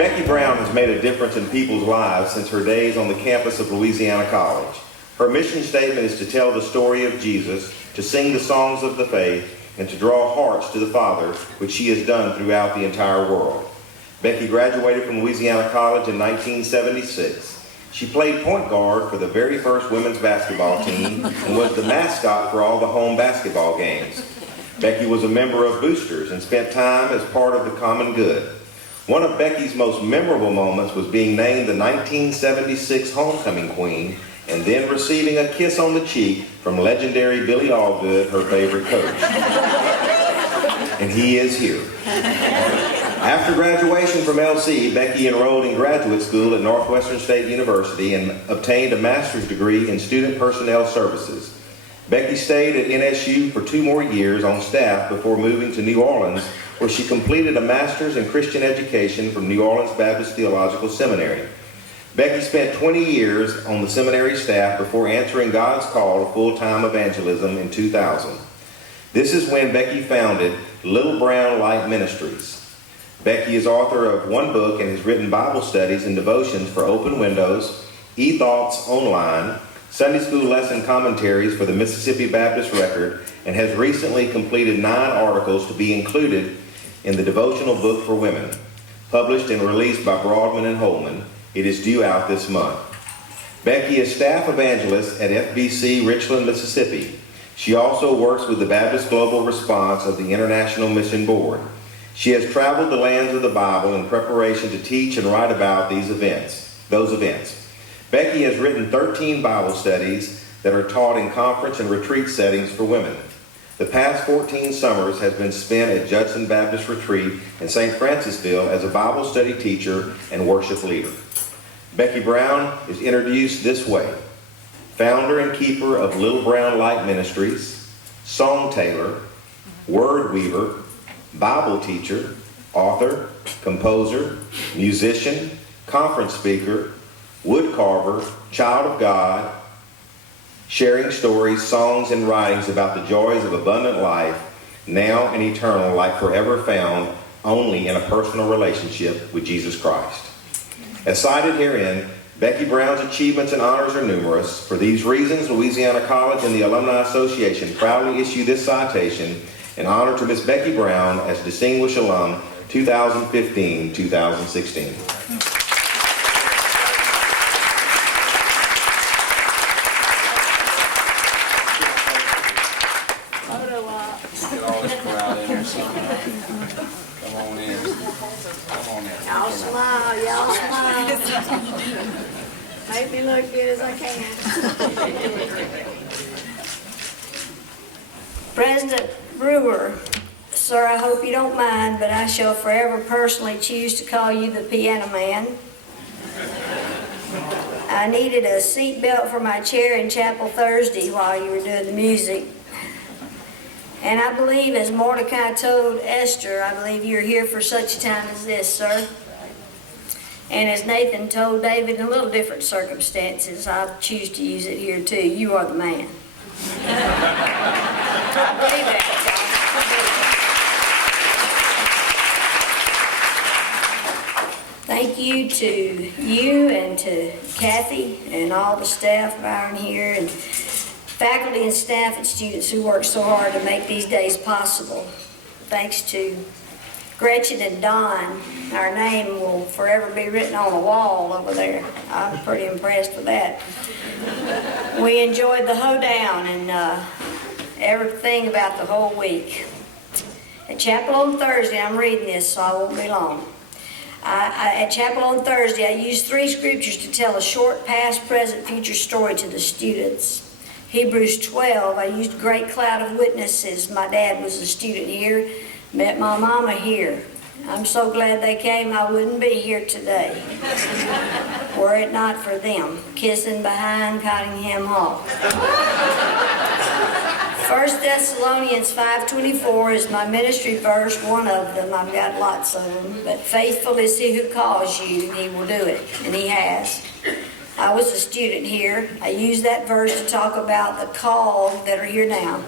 Becky Brown has made a difference in people's lives since her days on the campus of Louisiana College. Her mission statement is to tell the story of Jesus, to sing the songs of the faith, and to draw hearts to the Father, which she has done throughout the entire world. Becky graduated from Louisiana College in 1976. She played point guard for the very first women's basketball team and was the mascot for all the home basketball games. Becky was a member of Boosters and spent time as part of the common good. One of Becky's most memorable moments was being named the 1976 Homecoming Queen and then receiving a kiss on the cheek from legendary Billy Allgood, her favorite coach. And he is here. After graduation from LC, Becky enrolled in graduate school at Northwestern State University and obtained a master's degree in student personnel services. Becky stayed at NSU for 2 more years on staff before moving to New Orleans, where she completed a master's in Christian education from New Orleans Baptist Theological Seminary. Becky spent 20 years on the seminary staff before answering God's call to full-time evangelism in 2000. This is when Becky founded Little Brown Light Ministries. Becky is author of 1 book and has written Bible studies and devotions for Open Windows, eThoughts Online, Sunday school lesson commentaries for the Mississippi Baptist Record, and has recently completed 9 articles to be included in the devotional book for women. Published and released by Broadman and Holman, it is due out this month. Becky is staff evangelist at FBC Richland, Mississippi. She also works with the Baptist Global Response of the International Mission Board. She has traveled the lands of the Bible in preparation to teach and write about those events. Becky has written 13 Bible studies that are taught in conference and retreat settings for women. The past 14 summers has been spent at Judson Baptist Retreat in St. Francisville as a Bible study teacher and worship leader. Becky Brown is introduced this way: founder and keeper of Little Brown Light Ministries, song tailor, word weaver, Bible teacher, author, composer, musician, conference speaker, wood carver, child of God, sharing stories, songs, and writings about the joys of abundant life, now and eternal, like forever found only in a personal relationship with Jesus Christ. As cited herein, Becky Brown's achievements and honors are numerous. For these reasons, Louisiana College and the Alumni Association proudly issue this citation in honor to Miss Becky Brown as Distinguished Alum 2015-2016. Get all this crowd in here somehow. Come on in. Come on in. Y'all smile, y'all smile. Make me look good as I can. President Brewer, sir, I hope you don't mind, but I shall forever personally choose to call you the piano man. I needed a seat belt for my chair in chapel Thursday while you were doing the music. And I believe, as Mordecai told Esther, I believe you're here for such a time as this, sir. And as Nathan told David, in a little different circumstances, I choose to use it here too. You are the man. I believe that. Thank you to you and to Kathy and all the staff around here, and faculty and staff and students who work so hard to make these days possible. Thanks to Gretchen and Don, our name will forever be written on the wall over there. I'm pretty impressed with that. We enjoyed the hoedown and everything about the whole week. At chapel on Thursday, I'm reading this so I won't be long. At chapel on Thursday, I used 3 scriptures to tell a short past, present, future story to the students. Hebrews 12, I used great cloud of witnesses. My dad was a student here, met my mama here. I'm so glad they came, I wouldn't be here today, were it not for them, kissing behind Cottingham Hall. 1 Thessalonians 5:24 is my ministry verse, one of them. I've got lots of them. But faithful is he who calls you, and he will do it, and he has. I was a student here. I used that verse to talk about the called that are here now.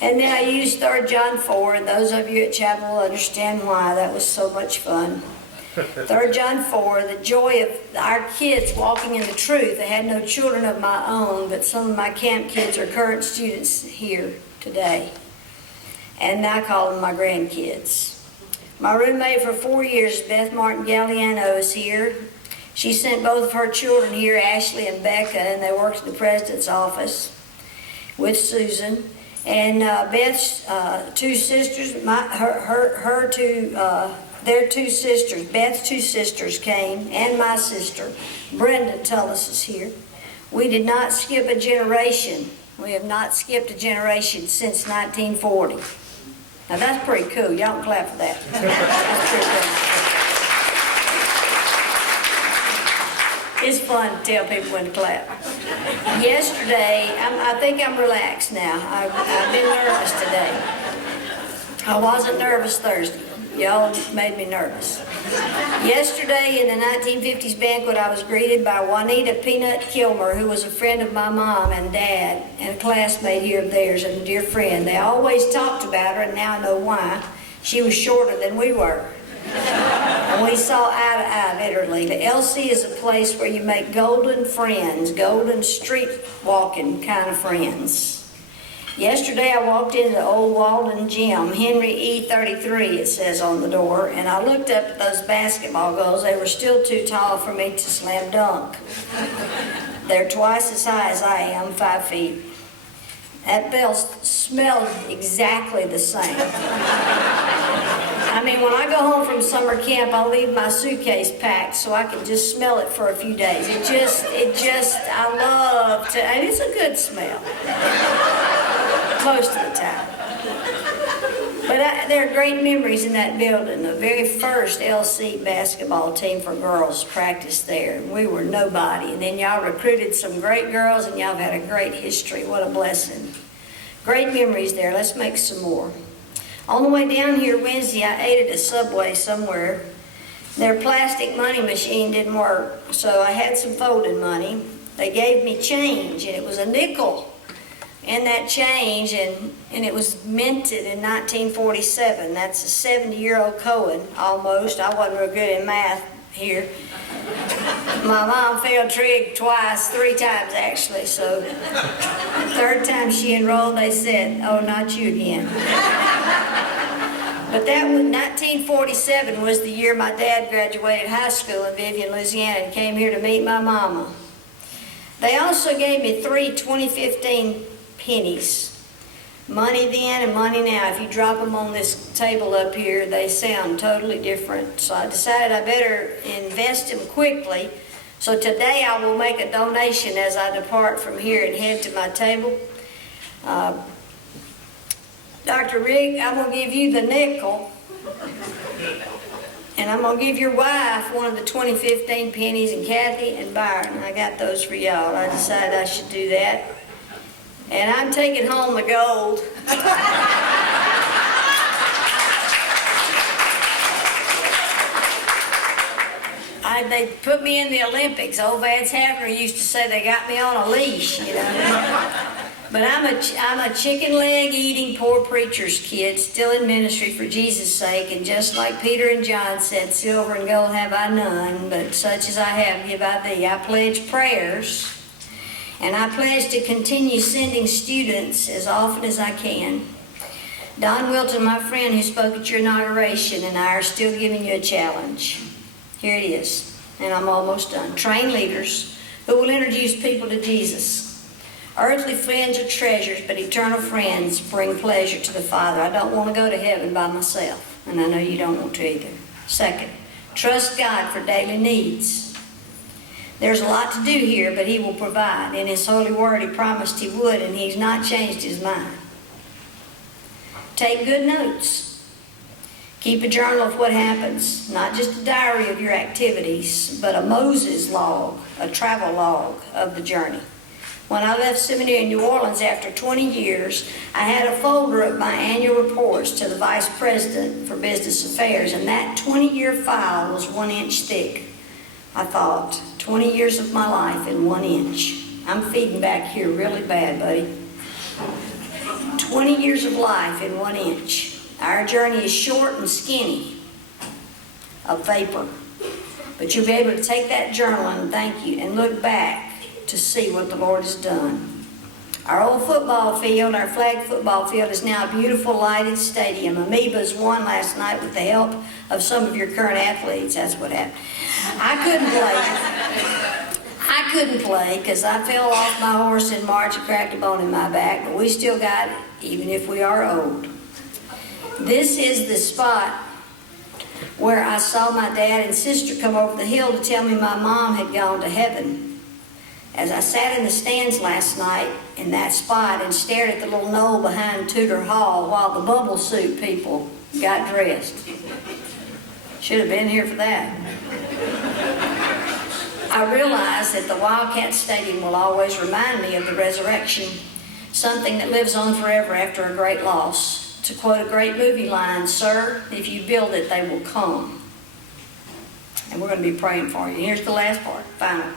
And then I used 3 John 4, and those of you at chapel will understand why. That was so much fun. 3 John 4, the joy of our kids walking in the truth. I had no children of my own, but some of my camp kids are current students here today. And I call them my grandkids. My roommate for 4 years, Beth Martin Galliano, is here. She sent both of her children here, Ashley and Becca, and they worked in the president's office with Susan. And Beth's two sisters, their two sisters, Beth's two sisters came, and my sister, Brenda Tullis, is here. We did not skip a generation. We have not skipped a generation since 1940. Now that's pretty cool. Y'all can clap for that. That's pretty cool. It's fun to tell people when to clap. Yesterday, I think I'm relaxed now. I've been nervous today. I wasn't nervous Thursday. Y'all made me nervous. Yesterday in the 1950s banquet, I was greeted by Juanita Peanut Kilmer, who was a friend of my mom and dad, and a classmate here of theirs, and a dear friend. They always talked about her, and now I know why. She was shorter than we were. And we saw eye to eye literally. The LC is a place where you make golden friends, golden street walking kind of friends. Yesterday I walked into the old Walden gym, Henry E. 33 it says on the door, and I looked up at those basketball goals. They were still too tall for me to slam dunk. They're twice as high as I am, 5 feet. That bell smelled exactly the same. I mean, when I go home from summer camp, I'll leave my suitcase packed so I can just smell it for a few days. I love to, and it's a good smell. Most of the time. But there are great memories in that building. The very first LC basketball team for girls practiced there. We were nobody. And then y'all recruited some great girls, and y'all have had a great history. What a blessing. Great memories there. Let's make some more. On the way down here Wednesday, I ate at a Subway somewhere. Their plastic money machine didn't work, so I had some folded money. They gave me change, and it was a nickel in that change, and it was minted in 1947. That's a 70-year-old Cohen, almost. I wasn't real good in math here. My mom failed trig twice, 3 times actually, so the 3rd time she enrolled, they said, "Oh, not you again." But that was 1947 was the year my dad graduated high school in Vivian, Louisiana, and came here to meet my mama. They also gave me 3 2015 pennies. Money then and money now. If you drop them on this table up here, they sound totally different. So I decided I better invest them quickly. So today I will make a donation as I depart from here and head to my table. Dr. Rick, I'm going to give you the nickel. And I'm going to give your wife one of the 2015 pennies, and Kathy and Byron. I got those for y'all. I decided I should do that. And I'm taking home the gold. They put me in the Olympics. Old Vance Havner used to say they got me on a leash, you know. But I'm a chicken leg eating poor preacher's kid, still in ministry for Jesus' sake. And just like Peter and John said, silver and gold have I none, but such as I have give I thee. I pledge prayers. And I pledge to continue sending students as often as I can. Don Wilton, my friend who spoke at your inauguration, and I are still giving you a challenge. Here it is, and I'm almost done. Train leaders who will introduce people to Jesus. Earthly friends are treasures, but eternal friends bring pleasure to the Father. I don't want to go to heaven by myself, and I know you don't want to either. Second, trust God for daily needs. There's a lot to do here, but He will provide. In His holy word, He promised He would, and He's not changed His mind. Take good notes. Keep a journal of what happens, not just a diary of your activities, but a Moses log, a travel log of the journey. When I left seminary in New Orleans after 20 years, I had a folder of my annual reports to the Vice President for Business Affairs, and that 20-year file was 1 inch thick. I thought, 20 years of my life in 1 inch. I'm feeding back here really bad, buddy. 20 years of life in 1 inch. Our journey is short and skinny, a vapor. But you'll be able to take that journal and thank you and look back to see what the Lord has done. Our old football field, our flag football field, is now a beautiful lighted stadium. Amoebas won last night with the help of some of your current athletes. That's what happened. I couldn't play because I fell off my horse in March and cracked a bone in my back, but we still got it, even if we are old. This is the spot where I saw my dad and sister come over the hill to tell me my mom had gone to heaven. As I sat in the stands last night in that spot and stared at the little knoll behind Tudor Hall while the bubble suit people got dressed. Should have been here for that. I realize that the Wildcat Stadium will always remind me of the resurrection, something that lives on forever after a great loss. To quote a great movie line, "Sir, if you build it, they will come." And we're going to be praying for you. Here's the last part, final.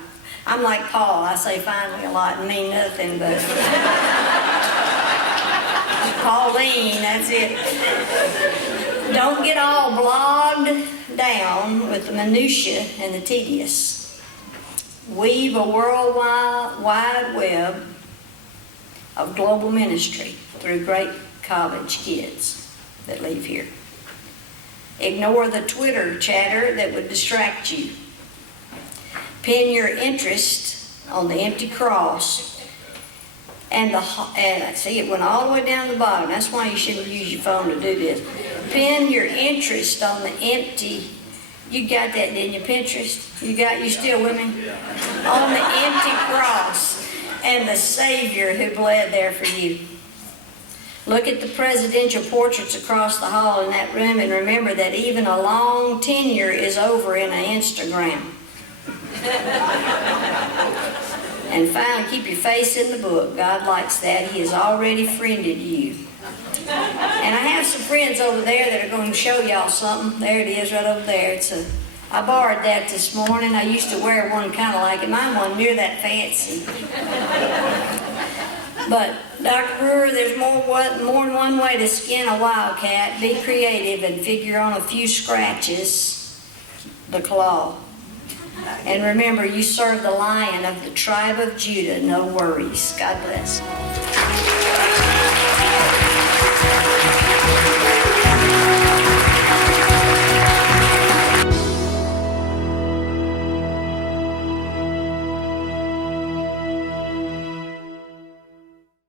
I'm like Paul, I say finally a lot and mean nothing, but Pauline, that's it. Don't get all bogged down with the minutiae and the tedious. Weave a worldwide web of global ministry through great college kids that leave here. Ignore the Twitter chatter that would distract you. Pin your interest on the empty cross and see, it went all the way down to the bottom. That's why you shouldn't use your phone to do this. Pin your interest on the empty. You got that, didn't you? Pinterest. You still with me? On the empty cross and the Savior who bled there for you. Look at the presidential portraits across the hall in that room and remember that even a long tenure is over in an Instagram. And finally, keep your face in the book. God likes that. He has already friended you. And I have some friends over there that are going to show y'all something. There it is, right over there. I borrowed that this morning. I used to wear one kind of like it. Mine wasn't near that fancy. But Dr. Brewer, there's more than one way to skin a wildcat. Be creative and figure on a few scratches, the claw. And remember, you serve the Lion of the tribe of Judah. No worries. God bless.